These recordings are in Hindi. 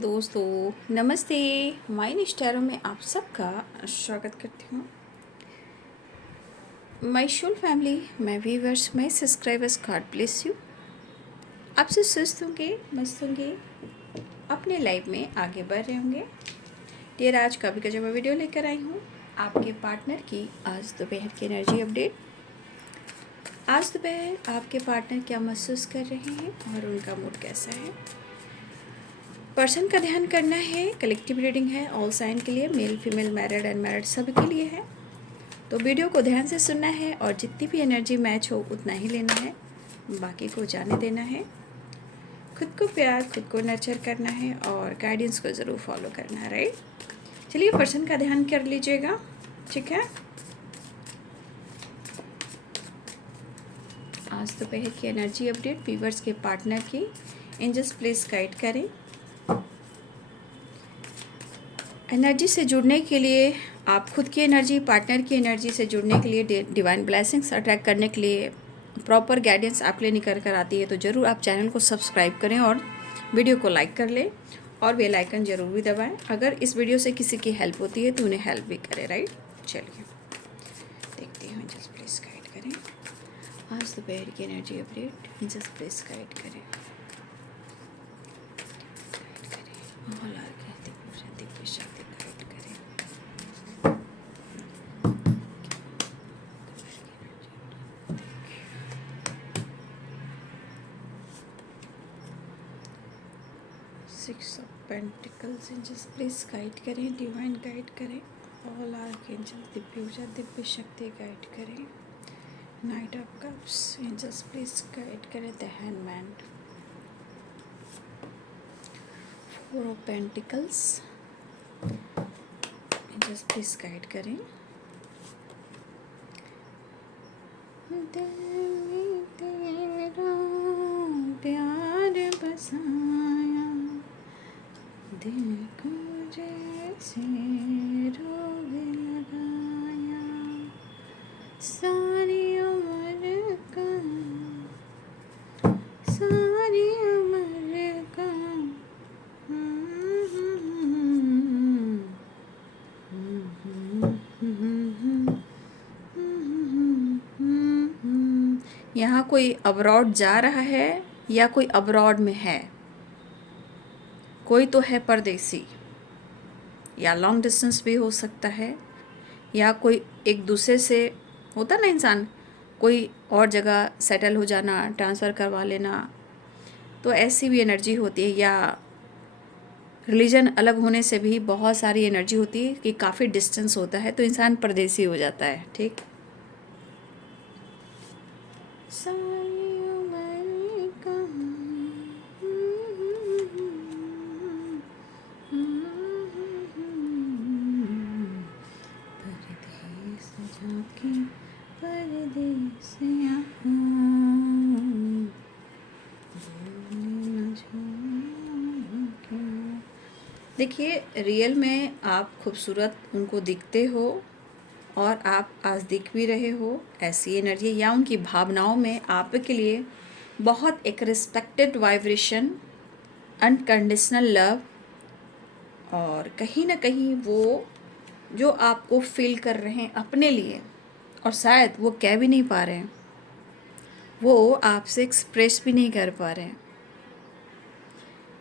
दोस्तों, नमस्ते। माइन स्टारों में आप सबका स्वागत करती हूँ। My whole family, my viewers, my subscribers, God bless you. आप सब स्वस्थ होंगे, मस्त होंगे, अपने लाइफ में आगे बढ़ रहे होंगे। डियर, आज का भी जो मैं वीडियो लेकर आई हूँ आपके पार्टनर की आज दोपहर की एनर्जी अपडेट। आज दोपहर आपके पार्टनर क्या महसूस कर रहे हैं और उनका मूड कैसा है। पर्सन का ध्यान करना है। कलेक्टिव रीडिंग है, ऑल साइन के लिए, मेल फीमेल, मैरिड अनमैरिड सभी के लिए है। तो वीडियो को ध्यान से सुनना है और जितनी भी एनर्जी मैच हो उतना ही लेना है, बाकी को जाने देना है। खुद को प्यार, खुद को नर्चर करना है और गाइडेंस को ज़रूर फॉलो करना है, राइट। चलिए पर्सन का ध्यान कर लीजिएगा, ठीक है। आज दोपहर की एनर्जी अपडेट व्यूअर्स के पार्टनर की। एंजल्स प्लीज गाइड करें। एनर्जी से जुड़ने के लिए, आप खुद की एनर्जी, पार्टनर की एनर्जी से जुड़ने के लिए, डिवाइन ब्लेसिंग्स अट्रैक्ट करने के लिए प्रॉपर गाइडेंस आपके लिए निकल कर आती है। तो ज़रूर आप चैनल को सब्सक्राइब करें और वीडियो को लाइक कर लें और बेल आइकन ज़रूर भी दबाएं। अगर इस वीडियो से किसी की हेल्प होती है तो उन्हें हेल्प भी करें, राइट। चलिए देखती हूँ, जस्ट प्लीज़ गाइड करें। आज दोपहर की energy update, just please guide करें। दिव्य शक्ति गाइड करें। 6 of pentacles, angels please guide करें, डिवाइन गाइड करें। ऑल आर्कएंजल, दिव्य ऊर्जा, दिव्य शक्ति गाइड करें। Knight of cups, angels please guide करें। The hanged man, 4 of pentacles, angels please guide करें। तेरा प्यार बसाया दिल को जैसे रोग लगाया, सारी उम्र का, सारी उम्र का। यहाँ कोई अब्रॉड जा रहा है या कोई अब्रॉड में है, कोई तो है परदेसी, या लॉन्ग डिस्टेंस भी हो सकता है, या कोई एक दूसरे से होता ना इंसान, कोई और जगह सेटल हो जाना, ट्रांसफ़र करवा लेना, तो ऐसी भी एनर्जी होती है। या रिलीजन अलग होने से भी बहुत सारी एनर्जी होती है कि काफ़ी डिस्टेंस होता है तो इंसान परदेसी हो जाता है, ठीक। देखिए, रियल में आप खूबसूरत उनको दिखते हो और आप आज दिख भी रहे हो, ऐसी एनर्जी, या उनकी भावनाओं में आपके लिए बहुत एक रिस्पेक्टेड वाइब्रेशन, अनकंडीशनल लव, और कहीं ना कहीं वो जो आपको फील कर रहे हैं अपने लिए, और शायद वो कह भी नहीं पा रहे हैं, वो आपसे एक्सप्रेस भी नहीं कर पा रहे हैं।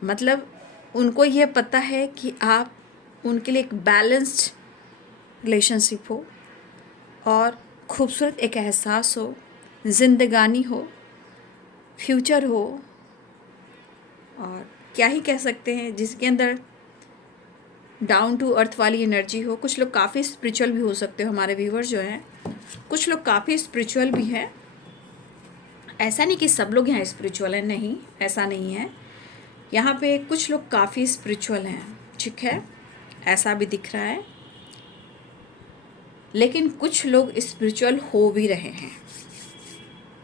मतलब उनको ये पता है कि आप उनके लिए एक बैलेंस्ड रिलेशनशिप हो और खूबसूरत एक एहसास हो, जिंदगानी हो, फ्यूचर हो, और क्या ही कह सकते हैं, जिसके अंदर डाउन टू अर्थ वाली एनर्जी हो। कुछ लोग काफ़ी स्पिरिचुअल भी हो सकते हो, हमारे व्यूवर्स जो हैं, कुछ लोग काफ़ी स्पिरिचुअल भी हैं। ऐसा नहीं कि सब लोग यहाँ स्पिरिचुअल हैं, नहीं, ऐसा नहीं है। यहाँ पे कुछ लोग काफ़ी स्पिरिचुअल हैं, ठीक है, ऐसा भी दिख रहा है। लेकिन कुछ लोग स्पिरिचुअल हो भी रहे हैं,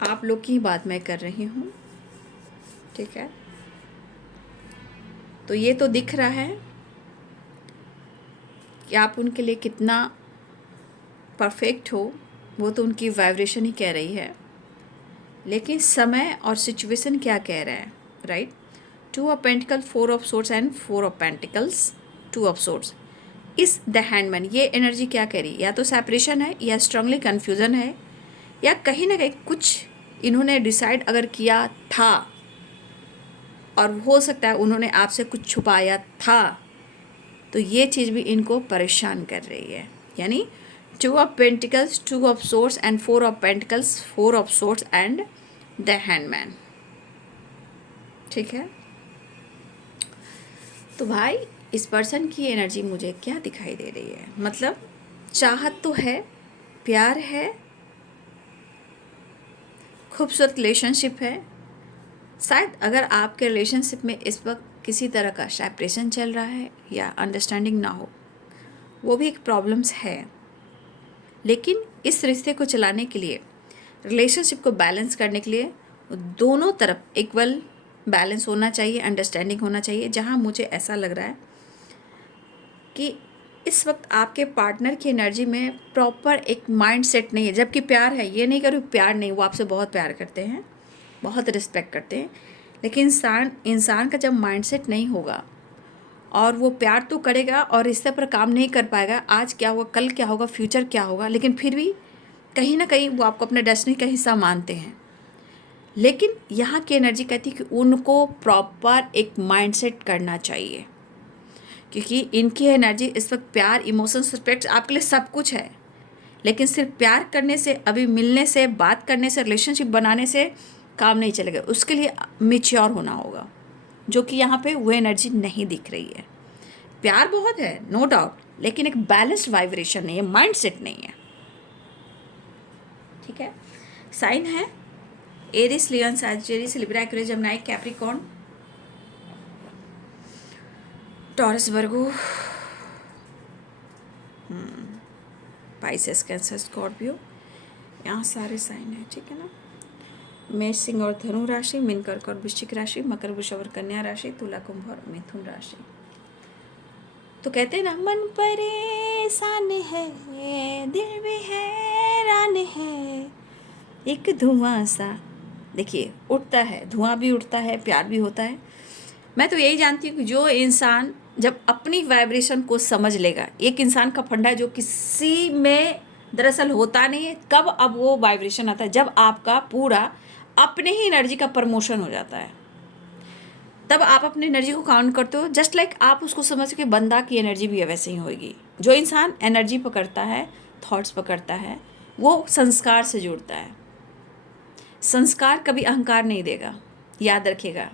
आप लोग की बात मैं कर रही हूँ, ठीक है। तो ये तो दिख रहा है कि आप उनके लिए कितना परफेक्ट हो, वो तो उनकी वाइब्रेशन ही कह रही है। लेकिन समय और सिचुएशन क्या कह रहा है, right. Two of pentacle, four of source and four of pentacles, two of source. इस द हैंडमैन, ये एनर्जी क्या कह रही है? या तो सेपरेशन है, या स्ट्रांगली कन्फ्यूज़न है, या कहीं ना कहीं कुछ इन्होंने डिसाइड अगर किया था और हो सकता है उन्होंने आपसे कुछ छुपाया था, तो ये चीज़ भी इनको परेशान कर रही है। यानी two of pentacles, two of source and four of pentacles, four of source and the handman. ठीक है, तो भाई इस पर्सन की एनर्जी मुझे क्या दिखाई दे रही है? मतलब चाहत तो है, प्यार है, खूबसूरत रिलेशनशिप है। शायद अगर आपके रिलेशनशिप में इस वक्त किसी तरह का सेपरेशन चल रहा है या अंडरस्टैंडिंग ना हो, वो भी एक प्रॉब्लम्स है, लेकिन इस रिश्ते को चलाने के लिए, रिलेशनशिप को बैलेंस करने के लिए दोनों तरफ इक्वल बैलेंस होना चाहिए, अंडरस्टैंडिंग होना चाहिए। जहाँ मुझे ऐसा लग रहा है कि इस वक्त आपके पार्टनर की एनर्जी में प्रॉपर एक माइंड सेट नहीं है, जबकि प्यार है। ये नहीं करूँ प्यार नहीं, वो आपसे बहुत प्यार करते हैं, बहुत रिस्पेक्ट करते हैं, लेकिन इंसान का जब माइंडसेट नहीं होगा और वो प्यार तो करेगा और रिश्ते पर काम नहीं कर पाएगा, आज क्या होगा, कल क्या होगा, फ्यूचर क्या होगा, लेकिन फिर भी कहीं ना कहीं वो आपको अपने डेस्टिनी का हिस्सा मानते हैं। लेकिन यहाँ की एनर्जी कहती है कि उनको प्रॉपर एक माइंडसेट करना चाहिए, क्योंकि इनकी एनर्जी इस वक्त प्यार, इमोशंस, रिस्पेक्ट आपके लिए सब कुछ है, लेकिन सिर्फ प्यार करने से, अभी मिलने से, बात करने से, रिलेशनशिप बनाने से काम नहीं चलेगा। उसके लिए मैच्योर होना होगा, जो कि यहाँ पे वो एनर्जी नहीं दिख रही है। प्यार बहुत है, नो डाउट, लेकिन एक बैलेंस्ड वाइब्रेशन नहीं है, माइंड सेट नहीं है। ठीक है, साइन है Aries, Leo, Sagittarius, Libra, Aquarius, Gemini, Capricorn, Taurus, Virgo, Pisces, Cancer, Scorpio, यहाँ सारे साइन है। ठीक है ना। मेष, सिंह और धनु राशि, मीन, कर्क और वृश्चिक राशि, मकर, वृषभ और कन्या राशि, तुला, कुंभ और मिथुन राशि। तो कहते हैं ना, मन परेशान है, दिल भी हैरान है, एक धुआं सा, देखिए उठता है, धुआं भी उठता है, प्यार भी होता है। मैं तो यही जानती हूँ कि जो इंसान जब अपनी वाइब्रेशन को समझ लेगा, एक इंसान का फंडा जो किसी में दरअसल होता नहीं है, कब अब वो वाइब्रेशन आता है, जब आपका पूरा अपने ही एनर्जी का प्रमोशन हो जाता है, तब आप अपनी एनर्जी को काउंट करते हो। जस्ट लाइक आप उसको समझ के बंदा की एनर्जी भी वैसे ही होगी। जो इंसान एनर्जी पकड़ता है, थॉट्स पकड़ता है, वो संस्कार से जुड़ता है। संस्कार कभी अहंकार नहीं देगा, याद रखिएगा।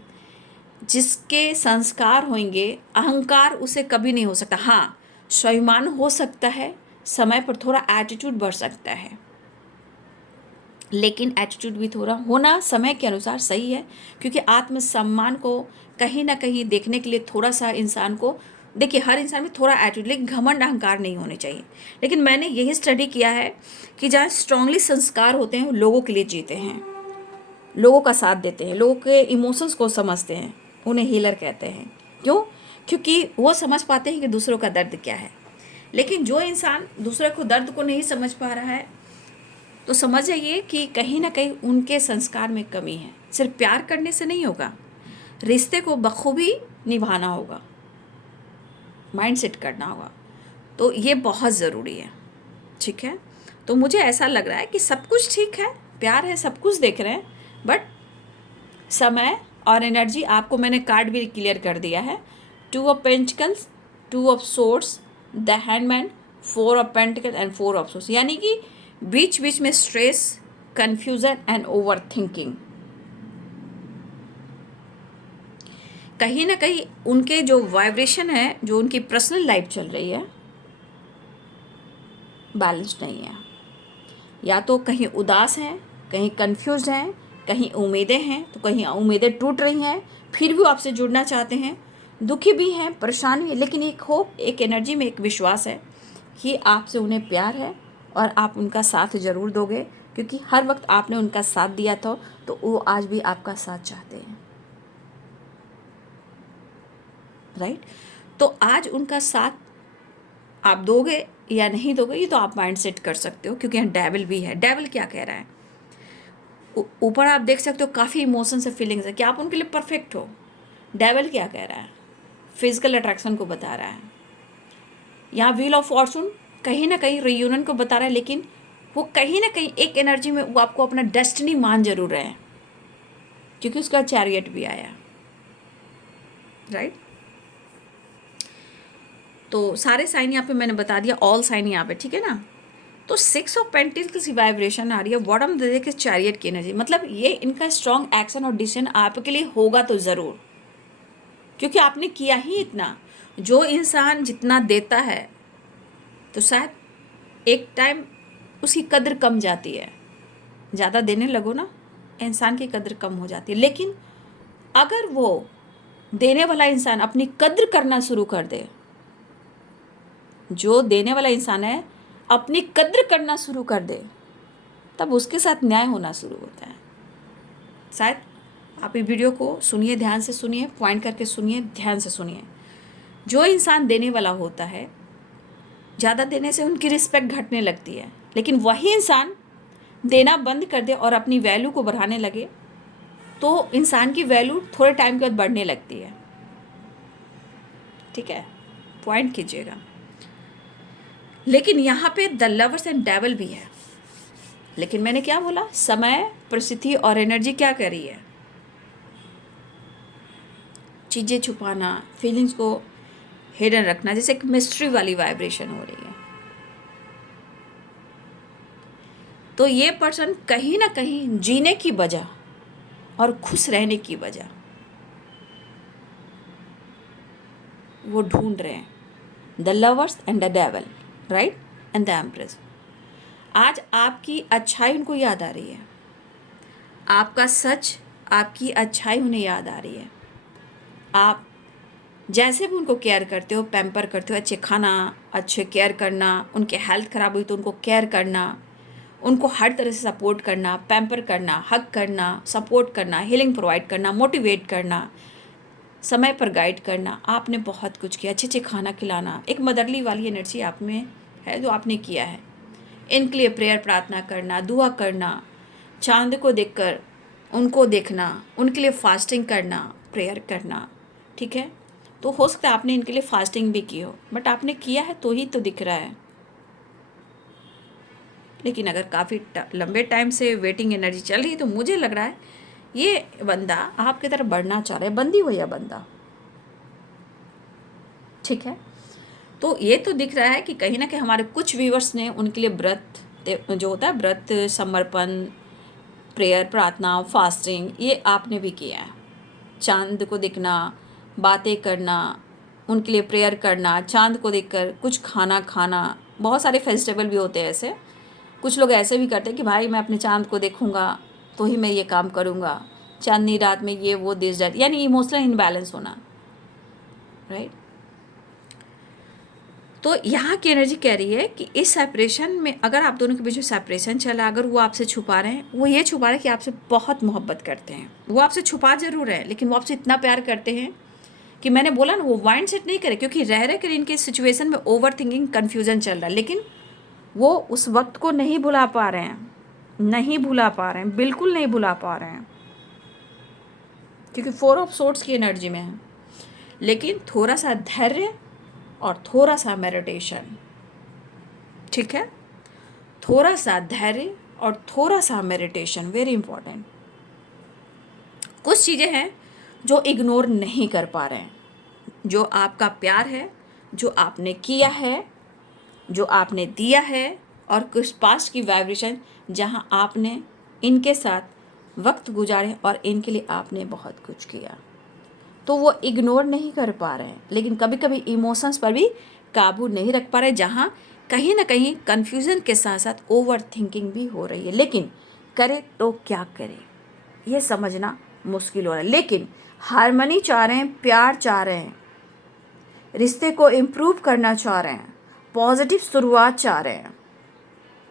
जिसके संस्कार होंगे, अहंकार उसे कभी नहीं हो सकता। हाँ, स्वाभिमान हो सकता है, समय पर थोड़ा एटीट्यूड बढ़ सकता है, लेकिन एटीट्यूड भी थोड़ा होना समय के अनुसार सही है, क्योंकि आत्मसम्मान को कहीं ना कहीं देखने के लिए थोड़ा सा इंसान को, देखिए हर इंसान में थोड़ा एटीट्यूड, लेकिन घमंड अहंकार नहीं होने चाहिए। लेकिन मैंने यही स्टडी किया है कि जहाँ स्ट्रांगली संस्कार होते हैं, वो लोगों के लिए जीते हैं, लोगों का साथ देते हैं, लोगों के इमोशंस को समझते हैं, उन्हें हीलर कहते हैं। क्यों? क्योंकि वो समझ पाते हैं कि दूसरों का दर्द क्या है। लेकिन जो इंसान दूसरे को दर्द को नहीं समझ पा रहा है, तो समझ जाइए कि कहीं ना कहीं उनके संस्कार में कमी है। सिर्फ प्यार करने से नहीं होगा, रिश्ते को बखूबी निभाना होगा, माइंड सेट करना होगा, तो ये बहुत ज़रूरी है। ठीक है, तो मुझे ऐसा लग रहा है कि सब कुछ ठीक है, प्यार है, सब कुछ देख रहे हैं, बट समय और एनर्जी, आपको मैंने कार्ड भी क्लियर कर दिया है। Two of pentacles, two of swords, the handman, four of pentacle and four of swords, यानी कि बीच बीच में stress, confusion and over thinking. कहीं ना कहीं उनके जो वाइब्रेशन है, जो उनकी पर्सनल लाइफ चल रही है, बैलेंस्ड नहीं है। या तो कहीं उदास हैं, कहीं कंफ्यूज हैं, कहीं उम्मीदें हैं, तो कहीं उम्मीदें टूट रही हैं, फिर भी वो आपसे जुड़ना चाहते हैं, दुखी भी हैं, परेशान भी, लेकिन एक होप, एक एनर्जी में एक विश्वास है कि आपसे उन्हें प्यार है और आप उनका साथ ज़रूर दोगे, क्योंकि हर वक्त आपने उनका साथ दिया था, तो वो आज भी आपका साथ चाहते हैं। राइट, तो आज उनका साथ आप दोगे या नहीं दोगे, ये तो आप माइंड सेट कर सकते हो, क्योंकि यहाँ डेविल भी है। डेविल क्या कह रहा है? ऊपर आप देख सकते हो काफ़ी इमोशंस है, फीलिंग्स है कि आप उनके लिए परफेक्ट हो, डेविल क्या कह रहा है? फिजिकल अट्रैक्शन को बता रहा है। यहाँ व्हील ऑफ फॉर्चून कहीं ना कहीं रियूनियन को बता रहा है, लेकिन वो कहीं ना कहीं एक एनर्जी में वो आपको अपना डेस्टिनी मान जरूर रहे हैं, क्योंकि उसका चैरियट भी आया, राइट। तो सारे साइन यहाँ पे मैंने बता दिया, ऑल साइन यहाँ पे, ठीक है ना। तो 6 ऑफ पेंटिकल्स की वाइब्रेशन आ रही है, बॉटम दे के चैरियट की एनर्जी, मतलब ये इनका स्ट्रॉन्ग एक्शन और डिसीजन आपके लिए होगा तो ज़रूर, क्योंकि आपने किया ही इतना। जो इंसान जितना देता है तो शायद एक टाइम उसकी कद्र कम जाती है। ज़्यादा देने लगो ना, इंसान की कद्र कम हो जाती है। लेकिन अगर वो देने वाला इंसान अपनी कद्र करना शुरू कर दे, जो देने वाला इंसान है अपनी कद्र करना शुरू कर दे, तब उसके साथ न्याय होना शुरू होता है। शायद आप ये वीडियो को सुनिए, ध्यान से सुनिए, पॉइंट करके सुनिए, ध्यान से सुनिए। जो इंसान देने वाला होता है, ज़्यादा देने से उनकी रिस्पेक्ट घटने लगती है, लेकिन वही इंसान देना बंद कर दे और अपनी वैल्यू को बढ़ाने लगे, तो इंसान की वैल्यू थोड़े टाइम के बाद बढ़ने लगती है। ठीक है, पॉइंट कीजिएगा। लेकिन यहाँ पे द लवर्स एंड डेविल भी है। लेकिन मैंने क्या बोला, समय, परिस्थिति और एनर्जी क्या कर रही है? चीज़ें छुपाना, फीलिंग्स को हिडन रखना, जैसे एक मिस्ट्री वाली वाइब्रेशन हो रही है। तो ये पर्सन कहीं ना कहीं जीने की वजह और खुश रहने की वजह वो ढूंढ रहे हैं। The lovers and the devil, right, and the empress. आज आपकी अच्छाई उनको याद आ रही है, आपका सच, आपकी अच्छाई उन्हें याद आ रही है। आप जैसे भी उनको केयर करते हो, पैम्पर करते हो, अच्छे खाना, अच्छे केयर करना, उनके हेल्थ ख़राब हुई तो उनको केयर करना, उनको हर तरह से सपोर्ट करना, पैम्पर करना, हग करना, सपोर्ट करना, हीलिंग प्रोवाइड करना, मोटिवेट करना, समय पर गाइड करना, आपने बहुत कुछ किया। अच्छे अच्छे खाना खिलाना, एक मदरली वाली एनर्जी आप में है जो आपने किया है। इनके लिए प्रेयर, प्रार्थना करना, दुआ करना, चांद को देखकर उनको देखना, उनके लिए फास्टिंग करना, प्रेयर करना, ठीक है। तो हो सकता है आपने इनके लिए फास्टिंग भी की हो, बट आपने किया है तो ही तो दिख रहा है। लेकिन अगर काफ़ी लंबे टाइम से वेटिंग एनर्जी चल रही है, तो मुझे लग रहा है ये बंदा आपकी तरफ बढ़ना चाह रहा है, बंदी हुई है बंदा, ठीक है। तो ये तो दिख रहा है कि कहीं ना कहीं हमारे कुछ व्यूअर्स ने उनके लिए व्रत, जो होता है व्रत, समर्पण, प्रेयर, प्रार्थना, फास्टिंग, ये आपने भी किया है। चांद को देखना, बातें करना, उनके लिए प्रेयर करना, चांद को देखकर कुछ खाना खाना। बहुत सारे फेस्टिवल भी होते हैं ऐसे, कुछ लोग ऐसे भी करते हैं कि भाई मैं अपने चांद को देखूंगा तो ही मैं ये काम करूंगा, चांदनी रात में ये वो दिस डेट, यानी इमोशनल इनबैलेंस होना, राइट। तो यहाँ की एनर्जी कह रही है कि इस सेपरेशन में, अगर आप दोनों के बीच में सेपरेशन चला, अगर वो आपसे छुपा रहे हैं, वो ये छुपा रहे हैं कि आपसे बहुत मोहब्बत करते हैं। वो आपसे छुपा जरूर है, लेकिन वो आपसे इतना प्यार करते हैं कि मैंने बोला ना, वो माइंड सेट नहीं करे, क्योंकि रह कर इनके सिचुएशन में ओवर थिंकिंग, कन्फ्यूजन चल रहा है। लेकिन वो उस वक्त को नहीं भुला पा रहे हैं, नहीं भुला पा रहे हैं, बिल्कुल नहीं भुला पा रहे हैं, क्योंकि 4 ऑफ सोर्ड्स की एनर्जी में है। लेकिन थोड़ा सा धैर्य और थोड़ा सा मेडिटेशन, ठीक है, थोड़ा सा धैर्य और थोड़ा सा मेडिटेशन, वेरी इंपॉर्टेंट। कुछ चीज़ें हैं जो इग्नोर नहीं कर पा रहे हैं, जो आपका प्यार है, जो आपने किया है, जो आपने दिया है, और कुछ पास्ट की वाइब्रेशन जहां आपने इनके साथ वक्त गुजारे और इनके लिए आपने बहुत कुछ किया, तो वो इग्नोर नहीं कर पा रहे हैं। लेकिन कभी कभी इमोशंस पर भी काबू नहीं रख पा रहे, जहाँ कहीं ना कहीं कन्फ्यूज़न के साथ साथ ओवर थिंकिंग भी हो रही है। लेकिन करे तो क्या करे, ये समझना मुश्किल हो रहा है। लेकिन हार्मनी चाह रहे हैं, प्यार चाह रहे हैं, रिश्ते को इम्प्रूव करना चाह रहे हैं, पॉजिटिव शुरुआत चाह रहे हैं,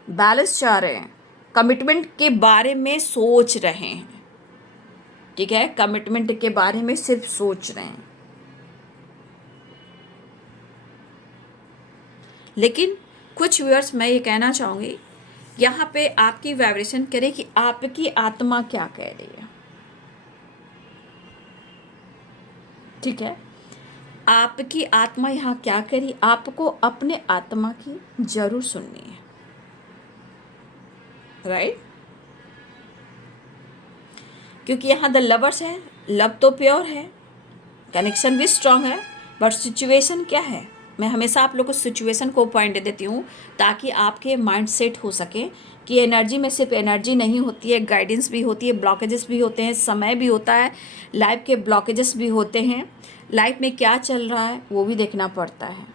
बैलेंस चाह रहे हैं, कमिटमेंट के बारे में सोच रहे हैं, ठीक है, कमिटमेंट के बारे में सिर्फ सोच रहे हैं। लेकिन कुछ व्यूअर्स, मैं ये कहना चाहूँगी, यहाँ पे आपकी वाइब्रेशन करे कि आपकी आत्मा क्या कह रही है। ठीक है। आपकी आत्मा यहाँ क्या करी, आपको अपने आत्मा की जरूर सुननी है, राइट। क्योंकि यहाँ द लवर्स है, लव तो प्योर है, कनेक्शन भी स्ट्रांग है, बट सिचुएशन क्या है, मैं हमेशा आप लोग को सिचुएशन को पॉइंट देती हूँ ताकि आपके माइंड सेट हो सके कि एनर्जी में सिर्फ एनर्जी नहीं होती है, गाइडेंस भी होती है, ब्लॉकेजेस भी होते हैं, समय भी होता है, लाइफ के ब्लॉकेजेस भी होते हैं, लाइफ में क्या चल रहा है वो भी देखना पड़ता है।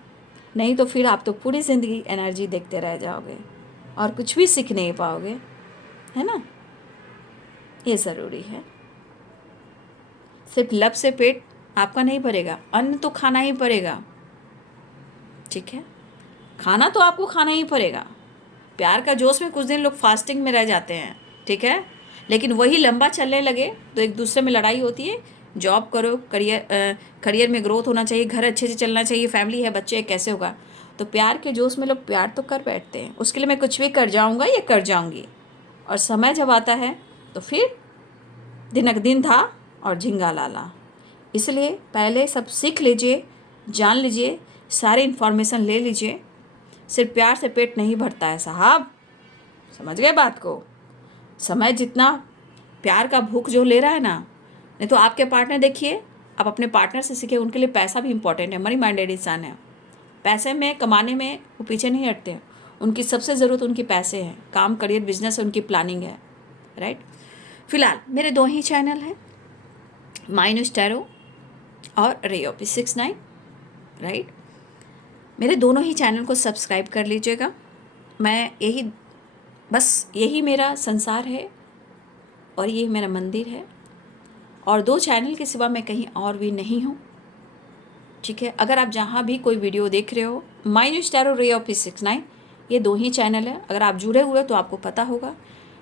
नहीं तो फिर आप तो पूरी ज़िंदगी एनर्जी देखते रह जाओगे और कुछ भी सीख नहीं पाओगे, है ना। ये ज़रूरी है। सिर्फ लब से पेट आपका नहीं भरेगा, अन्न तो खाना ही पड़ेगा, ठीक है। खाना तो आपको खाना ही पड़ेगा। प्यार का जोश में कुछ दिन लोग फास्टिंग में रह जाते हैं, ठीक है, लेकिन वही लंबा चलने लगे तो एक दूसरे में लड़ाई होती है। जॉब करो, करियर में ग्रोथ होना चाहिए, घर अच्छे से चलना चाहिए, फैमिली है, बच्चे, कैसे होगा। तो प्यार के जोश में लोग प्यार तो कर बैठते हैं, उसके लिए मैं कुछ भी कर जाऊँगा या कर जाऊँगी, और समय जब आता है तो फिर दिनक दिन था और झिंगा लाला। इसलिए पहले सब सीख लीजिए, जान लीजिए, सारी इन्फॉर्मेशन ले लीजिए। सिर्फ प्यार से पेट नहीं भरता है साहब, समझ गए बात को। समय जितना प्यार का भूख जो ले रहा है ना, नहीं तो आपके पार्टनर देखिए, आप अपने पार्टनर से सीखिए, उनके लिए पैसा भी इंपॉर्टेंट है, मनी माइंडेड इंसान है, पैसे में कमाने में वो पीछे नहीं हटते, उनकी सबसे ज़रूरत उनकी पैसे हैं, काम, करियर, बिजनेस, उनकी प्लानिंग है, राइट। फिलहाल मेरे 2 ही चैनल हैं, माइनस टैरो और रेओपी 69, राइट। मेरे दोनों ही चैनल को सब्सक्राइब कर लीजिएगा। मैं यही मेरा संसार है और ये मेरा मंदिर है, और 2 चैनल के सिवा मैं कहीं और भी नहीं हूँ, ठीक है। अगर आप जहाँ भी कोई वीडियो देख रहे हो, माइनस टैरो, रेओपी 69, ये 2 ही चैनल है। अगर आप जुड़े हुए तो आपको पता होगा,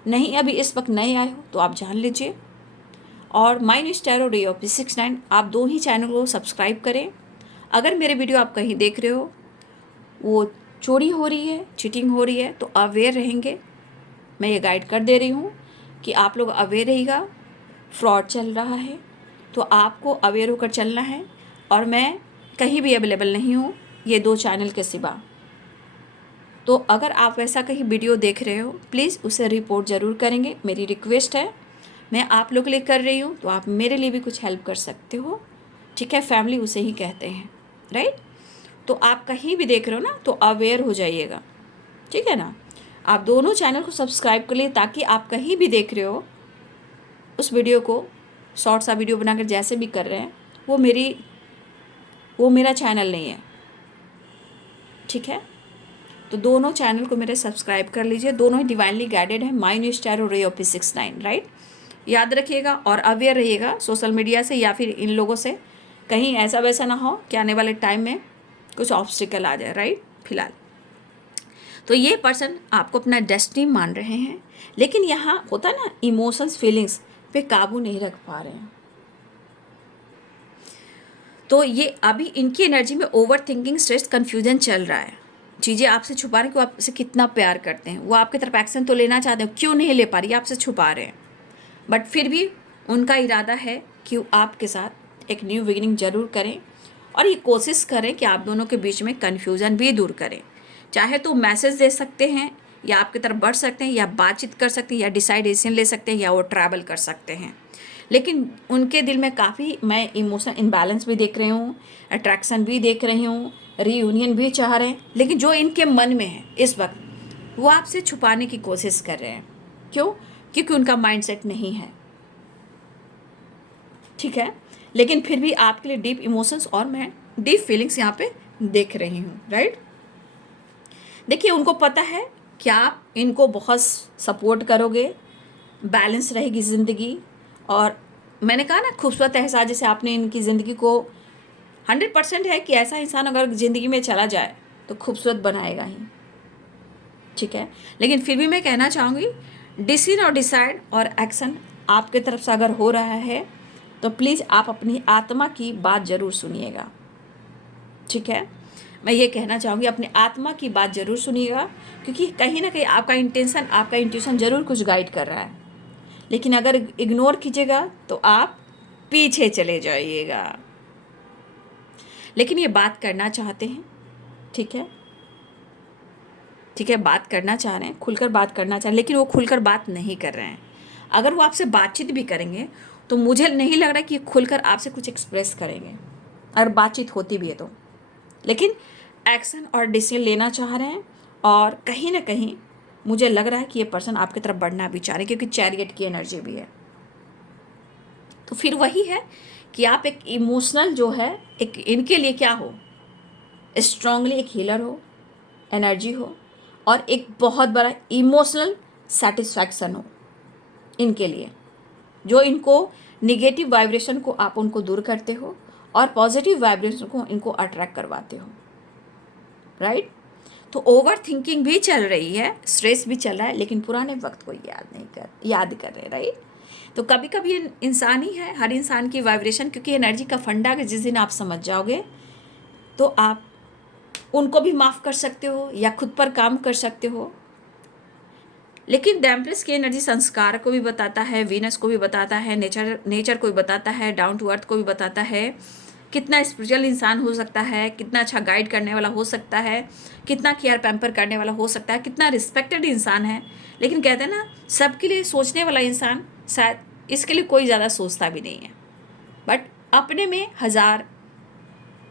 नहीं अभी इस वक्त नए आए हो तो आप जान लीजिए। और माइनस टैरो, रेओपी 69, आप 2 ही चैनल को सब्सक्राइब करें। अगर मेरे वीडियो आप कहीं देख रहे हो वो चोरी हो रही है, चीटिंग हो रही है, तो अवेयर रहेंगे। मैं ये गाइड कर दे रही हूँ कि आप लोग अवेयर रहिएगा, फ्रॉड चल रहा है तो आपको अवेयर होकर चलना है। और मैं कहीं भी अवेलेबल नहीं हूँ ये 2 चैनल के सिवा। तो अगर आप वैसा कहीं वीडियो देख रहे हो प्लीज़ उसे रिपोर्ट ज़रूर करेंगे, मेरी रिक्वेस्ट है। मैं आप लोग के लिए कर रही हूँ तो आप मेरे लिए भी कुछ हेल्प कर सकते हो, ठीक है। फैमिली उसे ही कहते हैं, राइट। तो आप कहीं भी देख रहे हो ना तो अवेयर हो जाइएगा, ठीक है ना। आप दोनों चैनल को सब्सक्राइब कर लिए ताकि आप कहीं भी देख रहे हो उस वीडियो को, शॉर्ट सा वीडियो बनाकर जैसे भी कर रहे हैं, वो मेरा चैनल नहीं है, ठीक है। तो दोनों चैनल को मेरे सब्सक्राइब कर लीजिए, दोनों ही डिवाइनली गाइडेड है, माइनस टैरो, रेओपी 69, राइट। याद रखिएगा और अवेयर रहिएगा सोशल मीडिया से या फिर इन लोगों से, कहीं ऐसा वैसा ना हो कि आने वाले टाइम में कुछ ऑब्स्टिकल आ जाए, राइट। फिलहाल तो ये पर्सन आपको अपना डेस्टिनी मान रहे हैं, लेकिन यहाँ होता है ना, इमोशंस, फीलिंग्स पे काबू नहीं रख पा रहे हैं। तो ये अभी इनकी एनर्जी में ओवर थिंकिंग, स्ट्रेस, कन्फ्यूजन चल रहा है। चीज़ें आपसे छुपा रहे हैं कि वो आपसे कितना प्यार करते हैं, वो आपकी तरफ एक्शन तो लेना चाहते हैं, क्यों नहीं ले पा रही, आपसे छुपा रहे हैं। बट फिर भी उनका इरादा है कि वो आपके साथ एक न्यू बिगिनिंग ज़रूर करें, और ये कोशिश करें कि आप दोनों के बीच में कन्फ्यूज़न भी दूर करें। चाहे तो मैसेज दे सकते हैं, या आपकी तरफ बढ़ सकते हैं, या बातचीत कर सकते हैं, या डिसाइडेशन ले सकते हैं, या वो ट्रैवल कर सकते हैं। लेकिन उनके दिल में काफ़ी मैं इमोशनल इम्बैलेंस भी देख रही हूँ, अट्रैक्शन भी देख रही हूँ, रीयूनियन भी चाह रहे हैं, लेकिन जो इनके मन में है इस वक्त वो आपसे छुपाने की कोशिश कर रहे हैं। क्यों? क्योंकि उनका माइंडसेट नहीं है, ठीक है। लेकिन फिर भी आपके लिए डीप इमोशंस और मैं डीप फीलिंग्स यहाँ पे देख रही हूँ, राइट। देखिए उनको पता है कि आप इनको बहुत सपोर्ट करोगे, बैलेंस रहेगी ज़िंदगी, और मैंने कहा ना खूबसूरत एहसास, जैसे आपने इनकी ज़िंदगी को 100% है कि ऐसा इंसान अगर ज़िंदगी में चला जाए तो खूबसूरत बनाएगा ही, ठीक है। लेकिन फिर भी मैं कहना चाहूँगी, डिसीजन और डिसाइड और एक्शन आपके तरफ से अगर हो रहा है तो प्लीज़ आप अपनी आत्मा की बात ज़रूर सुनिएगा, ठीक है। मैं ये कहना चाहूँगी अपनी आत्मा की बात ज़रूर सुनिएगा, क्योंकि कहीं ना कहीं आपका इंटेंशन, आपका इंट्यूशन ज़रूर कुछ गाइड कर रहा है। लेकिन अगर इग्नोर कीजिएगा तो आप पीछे चले जाइएगा, लेकिन ये बात करना चाहते हैं, ठीक है, ठीक है, बात करना चाह रहे हैं, खुलकर बात करना चाह रहे हैं, लेकिन वो खुलकर बात नहीं कर रहे हैं। अगर वो आपसे बातचीत भी करेंगे तो मुझे नहीं लग रहा कि खुलकर आपसे कुछ एक्सप्रेस करेंगे, अगर बातचीत होती भी है तो। लेकिन एक्शन और डिसीजन लेना चाह रहे हैं, और कहीं ना कहीं मुझे लग रहा है कि ये पर्सन आपकी तरफ बढ़ना भी चाह रहे हैं, क्योंकि चैरियट की एनर्जी भी है। तो फिर वही है कि आप एक इमोशनल जो है, एक इनके लिए क्या हो, स्ट्रांगली एक हीलर हो, एनर्जी हो, और एक बहुत बड़ा इमोशनल सेटिस्फैक्शन हो इनके लिए, जो इनको निगेटिव वाइब्रेशन को आप उनको दूर करते हो और पॉजिटिव वाइब्रेशन को इनको अट्रैक्ट करवाते हो, राइट। तो ओवर थिंकिंग भी चल रही है, स्ट्रेस भी चल रहा है, लेकिन पुराने वक्त को याद कर रहे, राइट। तो कभी कभी इंसान ही है, हर इंसान की वाइब्रेशन, क्योंकि एनर्जी का फंडा जिस दिन आप समझ जाओगे तो आप उनको भी माफ़ कर सकते हो या खुद पर काम कर सकते हो। लेकिन डैम्प्रेस की एनर्जी संस्कार को भी बताता है, वीनस को भी बताता है, नेचर को भी बताता है, डाउन टू अर्थ को भी बताता है, कितना स्पिरिचुअल इंसान हो सकता है, कितना अच्छा गाइड करने वाला हो सकता है, कितना केयर पैम्पर करने वाला हो सकता है, कितना रिस्पेक्टेड इंसान है। लेकिन कहते हैं ना, सबके लिए सोचने वाला इंसान शायद इसके लिए कोई ज़्यादा सोचता भी नहीं है, बट अपने में 1000,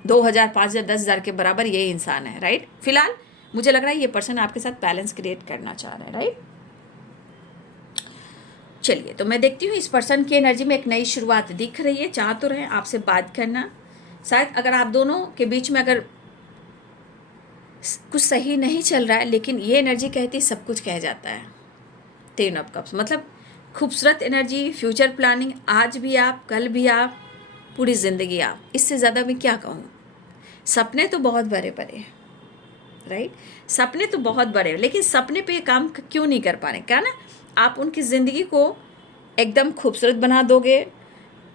2000, 5000, 10,000 के बराबर ये इंसान है, राइट। फिलहाल मुझे लग रहा है ये पर्सन आपके साथ बैलेंस क्रिएट करना चाह रहा है, राइट। चलिए, तो मैं देखती हूँ इस पर्सन की एनर्जी में एक नई शुरुआत दिख रही है, चाह तो रहे आपसे बात करना। शायद अगर आप दोनों के बीच में अगर कुछ सही नहीं चल रहा है, लेकिन ये एनर्जी कहती है सब कुछ कह जाता है। 10 ऑफ कप्स मतलब खूबसूरत एनर्जी, फ्यूचर प्लानिंग, आज भी आप, कल भी आप, पूरी ज़िंदगी आप, इससे ज़्यादा मैं क्या कहूँ। सपने तो बहुत बड़े बड़े हैं, राइट, सपने तो बहुत बड़े हैं, लेकिन सपने पे काम क्यों नहीं कर पा रहे, क्या ना आप उनकी ज़िंदगी को एकदम खूबसूरत बना दोगे।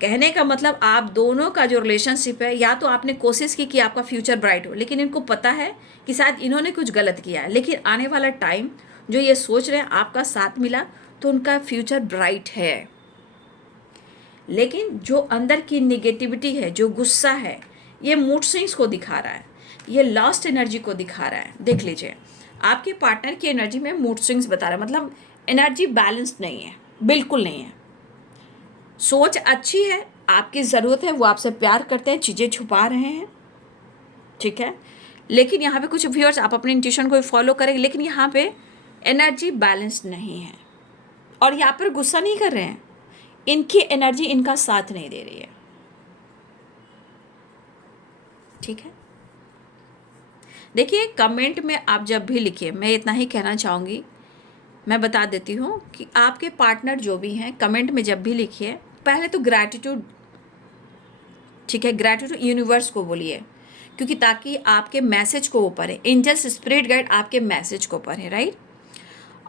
कहने का मतलब आप दोनों का जो रिलेशनशिप है, या तो आपने कोशिश की कि आपका फ्यूचर ब्राइट हो, लेकिन इनको पता है कि शायद इन्होंने कुछ गलत किया है, लेकिन आने वाला टाइम जो ये सोच रहे हैं आपका साथ मिला तो उनका फ्यूचर ब्राइट है। लेकिन जो अंदर की निगेटिविटी है, जो गुस्सा है, ये मूड स्विंग्स को दिखा रहा है, ये लॉस्ट एनर्जी को दिखा रहा है। देख लीजिए, आपके पार्टनर की एनर्जी में मूड स्विंग्स बता रहा है, मतलब एनर्जी बैलेंस्ड नहीं है, बिल्कुल नहीं है। सोच अच्छी है, आपकी ज़रूरत है, वो आपसे प्यार करते हैं, चीज़ें छुपा रहे हैं, ठीक है। लेकिन यहाँ पे कुछ व्यूअर्स आप अपने इंट्यूशन को फॉलो करेंगे, लेकिन यहाँ पे एनर्जी बैलेंस्ड नहीं है, और यहाँ पर गुस्सा नहीं कर रहे हैं, इनकी एनर्जी इनका साथ नहीं दे रही है, ठीक है। देखिए, कमेंट में आप जब भी लिखिए, मैं इतना ही कहना चाहूँगी, मैं बता देती हूँ कि आपके पार्टनर जो भी हैं, कमेंट में जब भी लिखिए, पहले तो ग्रैटिट्यूड, ठीक है, ग्रैटिट्यूड यूनिवर्स को बोलिए, क्योंकि ताकि आपके मैसेज को वो पढ़े, एंजल्स, स्पिरिट गाइड आपके मैसेज को पढ़े, राइट।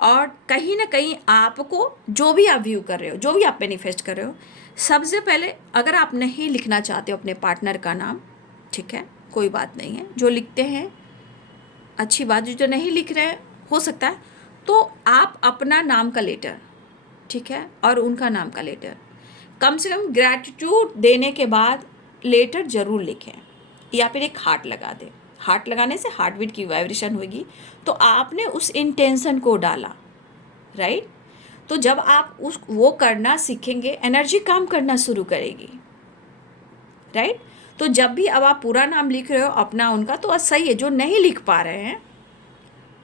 और कहीं ना कहीं आपको जो भी आप व्यू कर रहे हो, जो भी आप मैनिफेस्ट कर रहे हो, सबसे पहले अगर आप नहीं लिखना चाहते हो अपने पार्टनर का नाम, ठीक है, कोई बात नहीं है, जो लिखते हैं अच्छी बात, जो नहीं लिख रहे हैं हो सकता है, तो आप अपना नाम का लेटर, ठीक है, और उनका नाम का लेटर, कम से कम ग्रैटिट्यूड देने के बाद लेटर ज़रूर लिखें, या फिर एक हार्ट लगा दें। हार्ट लगाने से हार्ट बीट की वाइब्रेशन होगी, तो आपने उस इंटेंशन को डाला, राइट। तो जब आप वो करना सीखेंगे, एनर्जी काम करना शुरू करेगी, राइट। तो जब भी अब आप पूरा नाम लिख रहे हो अपना उनका, तो सही है। जो नहीं लिख पा रहे हैं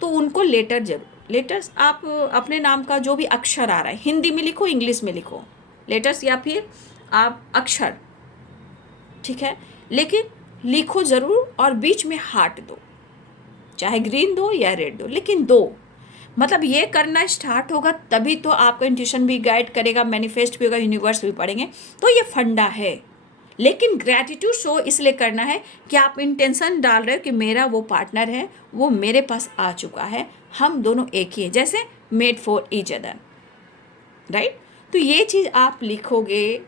तो उनको लेटर जरूर, लेटर्स आप अपने नाम का जो भी अक्षर आ रहा है, हिंदी में लिखो, इंग्लिश में लिखो लेटर्स, या फिर आप अक्षर, ठीक है, लेकिन लिखो ज़रूर, और बीच में हार्ट दो, चाहे ग्रीन दो या रेड दो, लेकिन दो। मतलब ये करना स्टार्ट होगा तभी तो आपका इंट्यूशन भी गाइड करेगा, मैनिफेस्ट भी होगा, यूनिवर्स भी पढ़ेंगे, तो ये फंडा है। लेकिन ग्रैटिट्यूड शो इसलिए करना है कि आप इंटेंशन डाल रहे हो कि मेरा वो पार्टनर है, वो मेरे पास आ चुका है, हम दोनों एक ही हैं, जैसे made for each other, right. तो ये चीज़ आप लिखोगे,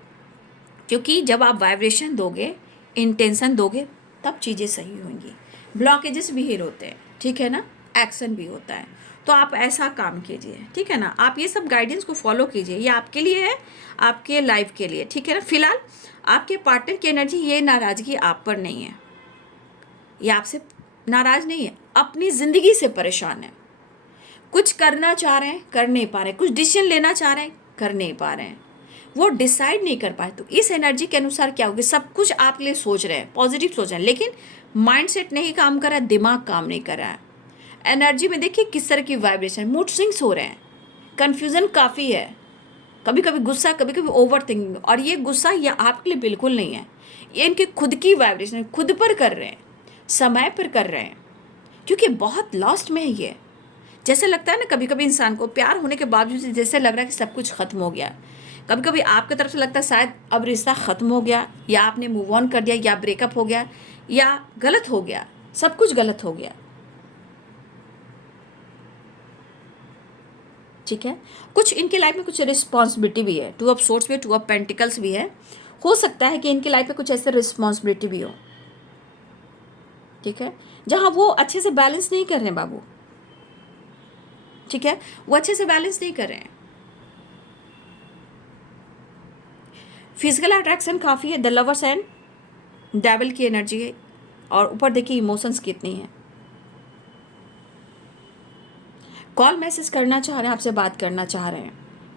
क्योंकि जब आप वाइब्रेशन दोगे, इंटेंशन दोगे, तब चीज़ें सही होंगी। ब्लॉकेजेस भी हील होते हैं, ठीक है ना, एक्शन भी होता है। तो आप ऐसा काम कीजिए, ठीक है ना, आप ये सब गाइडेंस को फॉलो कीजिए, ये आपके लिए है, आपके लाइफ के लिए, ठीक है ना। फिलहाल आपके पार्टनर की एनर्जी, ये नाराज़गी आप पर नहीं है, ये आपसे नाराज़ नहीं है, अपनी ज़िंदगी से परेशान है। कुछ करना चाह रहे हैं, कर नहीं पा रहे हैं, कुछ डिसीजन लेना चाह रहे हैं, कर नहीं पा रहे हैं, वो डिसाइड नहीं कर पाए। तो इस एनर्जी के अनुसार क्या होगा, सब कुछ आपके लिए सोच रहे हैं, पॉजिटिव सोच रहे हैं, लेकिन माइंडसेट नहीं काम कर रहा है, दिमाग काम नहीं कर रहा है। एनर्जी में देखिए किस तरह की वाइब्रेशन, मूड स्विंग्स हो रहे हैं, कन्फ्यूज़न काफ़ी है, कभी कभी गुस्सा, कभी कभी ओवर थिंकिंग। और ये गुस्सा ये आपके लिए बिल्कुल नहीं है, ये इनके खुद की वाइब्रेशन, खुद पर कर रहे हैं, समय पर कर रहे हैं, क्योंकि बहुत लॉस्ट में है ये। जैसे लगता है ना कभी कभी इंसान को प्यार होने के बावजूद जैसे लग रहा है कि सब कुछ ख़त्म हो गया। कभी कभी आपकी तरफ से लगता है शायद अब रिश्ता ख़त्म हो गया, या आपने मूव ऑन कर दिया, या ब्रेकअप हो गया, या गलत हो गया, सब कुछ गलत हो गया। ठीक है, कुछ इनके लाइफ में कुछ रिस्पॉन्सिबिलिटी भी है, 2 ऑफ सोर्ड्स भी है, 2 ऑफ पेंटिकल्स भी है। हो सकता है कि इनकी लाइफ में कुछ ऐसे रिस्पॉन्सिबिलिटी भी हो, ठीक है, जहाँ वो अच्छे से बैलेंस नहीं कर रहे हैं बाबू। ठीक है, वो अच्छे से बैलेंस नहीं कर रहे हैं। फिजिकल अट्रैक्शन काफ़ी है, द लवर्स एंड डेविल की एनर्जी है। और ऊपर देखिए इमोशंस कितनी है। कॉल मैसेज करना चाह रहे हैं, आपसे बात करना चाह रहे हैं,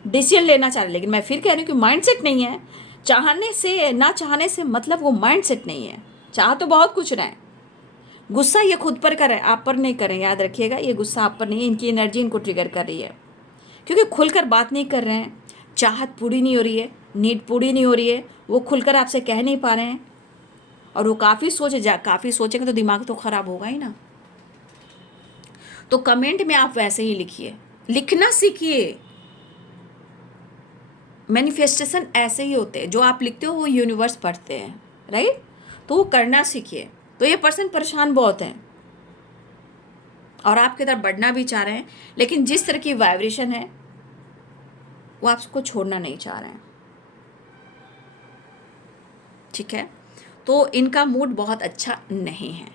डिसीजन लेना चाह रहे हैं, लेकिन मैं फिर कह रही हूँ कि माइंडसेट नहीं है। चाहने से ना चाहने से मतलब वो माइंडसेट नहीं है। चाह तो बहुत कुछ रहे हैं, गुस्सा ये खुद पर कर रहे हैं, आप पर नहीं करें। याद रखिएगा, ये गुस्सा आप पर नहीं है, इनकी एनर्जी इनको ट्रिगर कर रही है, क्योंकि खुलकर बात नहीं कर रहे हैं, चाहत पूरी नहीं हो रही है, नीड पूरी नहीं हो रही है, वो खुलकर आपसे कह नहीं पा रहे हैं। और वो काफ़ी सोचेंगे तो दिमाग तो ख़राब होगा ही ना। तो कमेंट में आप वैसे ही लिखिए, लिखना सीखिए। मैनिफेस्टेशन ऐसे ही होते हैं, जो आप लिखते हो वो यूनिवर्स पढ़ते हैं, राइट। तो वो करना सीखिए। तो ये पर्सन परेशान बहुत हैं और आपकी तरफ बढ़ना भी चाह रहे हैं, लेकिन जिस तरह की वाइब्रेशन है वो आपको छोड़ना नहीं चाह रहे हैं। ठीक है, तो इनका मूड बहुत अच्छा नहीं है,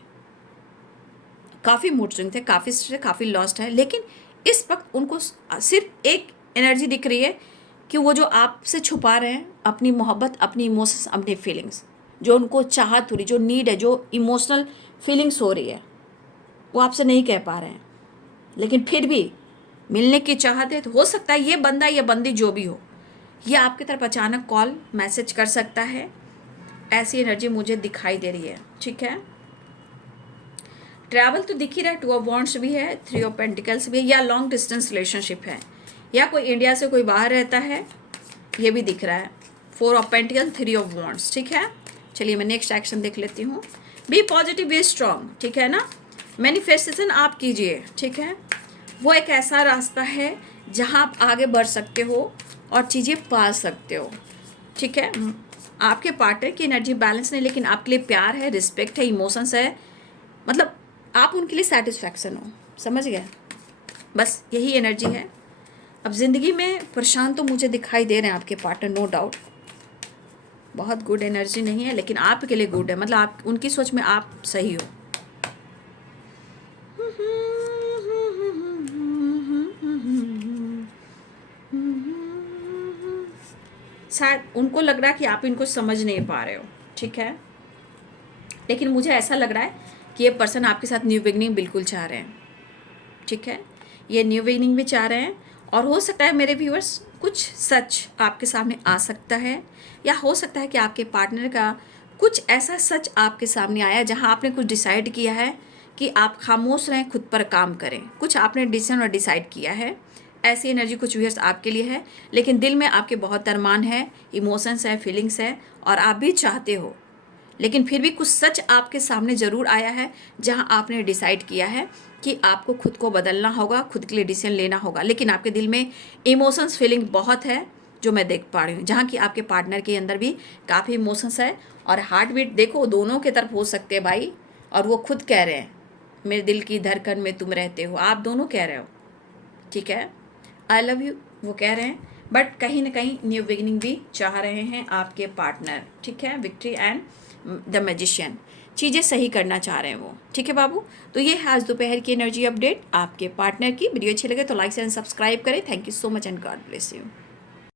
काफ़ी मूड स्विंग थे, काफ़ी स्ट्रेस, काफ़ी लॉस्ट है। लेकिन इस वक्त उनको सिर्फ एक एनर्जी दिख रही है कि वो जो आपसे छुपा रहे हैं अपनी मोहब्बत, अपनी इमोशंस, अपनी फीलिंग्स, जो उनको चाहत हो रही, जो नीड है, जो इमोशनल फीलिंग्स हो रही है, वो आपसे नहीं कह पा रहे हैं। लेकिन फिर भी मिलने की चाहत है। तो हो सकता है ये बंदा या बंदी जो भी हो, ये आपकी तरफ अचानक कॉल मैसेज कर सकता है। ऐसी एनर्जी मुझे दिखाई दे रही है। ठीक है, ट्रैवल तो दिख ही रहा है, 2 ऑफ वॉन्ड्स भी है, 3 ऑफ पेंटिकल्स भी है, या लॉन्ग डिस्टेंस रिलेशनशिप है, या कोई इंडिया से कोई बाहर रहता है, ये भी दिख रहा है। 4 ऑफ पेंटिकल, 3 ऑफ वॉन्ड्स। ठीक है, चलिए मैं नेक्स्ट एक्शन देख लेती हूँ। Be positive, be strong. ठीक है ना, मैनिफेस्टेशन आप कीजिए। ठीक है, वो एक ऐसा रास्ता है जहाँ आप आगे बढ़ सकते हो और चीज़ें पा सकते हो। ठीक है, आपके पार्टनर की एनर्जी बैलेंस नहीं, लेकिन आपके लिए प्यार है, रिस्पेक्ट है, इमोशंस है, मतलब आप उनके लिए सेटिस्फैक्शन हो। समझ गए, बस यही एनर्जी है। अब ज़िंदगी में परेशान तो मुझे दिखाई दे रहे हैं आपके पार्टनर, नो डाउट। बहुत गुड एनर्जी नहीं है, लेकिन आपके लिए गुड है, मतलब आप उनकी सोच में आप सही हो। शायद उनको लग रहा है कि आप इनको समझ नहीं पा रहे हो। ठीक है, लेकिन मुझे ऐसा लग रहा है कि ये पर्सन आपके साथ न्यू बिगनिंग बिल्कुल चाह रहे हैं। ठीक है, ये न्यू बिगनिंग भी चाह रहे हैं। और हो सकता है मेरे व्यूअर्स कुछ सच आपके सामने आ सकता है, या हो सकता है कि आपके पार्टनर का कुछ ऐसा सच आपके सामने आया जहां आपने कुछ डिसाइड किया है कि आप खामोश रहें, खुद पर काम करें। कुछ आपने डिसीजन और डिसाइड किया है। ऐसी एनर्जी कुछ व्यूअर्स आपके लिए है, लेकिन दिल में आपके बहुत अरमान है, इमोशंस है, फीलिंग्स है, और आप भी चाहते हो। लेकिन फिर भी कुछ सच आपके सामने ज़रूर आया है जहां आपने डिसाइड किया है कि आपको खुद को बदलना होगा, खुद के लिए डिसीजन लेना होगा। लेकिन आपके दिल में इमोशंस, फीलिंग बहुत है, जो मैं देख पा रही हूँ, जहाँ कि आपके पार्टनर के अंदर भी काफ़ी इमोशंस है। और हार्ट बीट देखो दोनों के तरफ हो सकते हैं भाई, और वो खुद कह रहे हैं मेरे दिल की धड़कन में तुम रहते हो, आप दोनों कह रहे हो। ठीक है, आई लव यू वो कह रहे हैं, बट कहीं ना कहीं न्यू बिगिनिंग भी चाह रहे हैं आपके पार्टनर। ठीक है, विक्ट्री एंड द मैजिशियन, चीज़ें सही करना चाह रहे हैं वो। ठीक है बाबू, तो ये है आज दोपहर की एनर्जी अपडेट आपके पार्टनर की। वीडियो अच्छी लगे तो लाइक एंड सब्सक्राइब करें। Thank you so much and God bless you.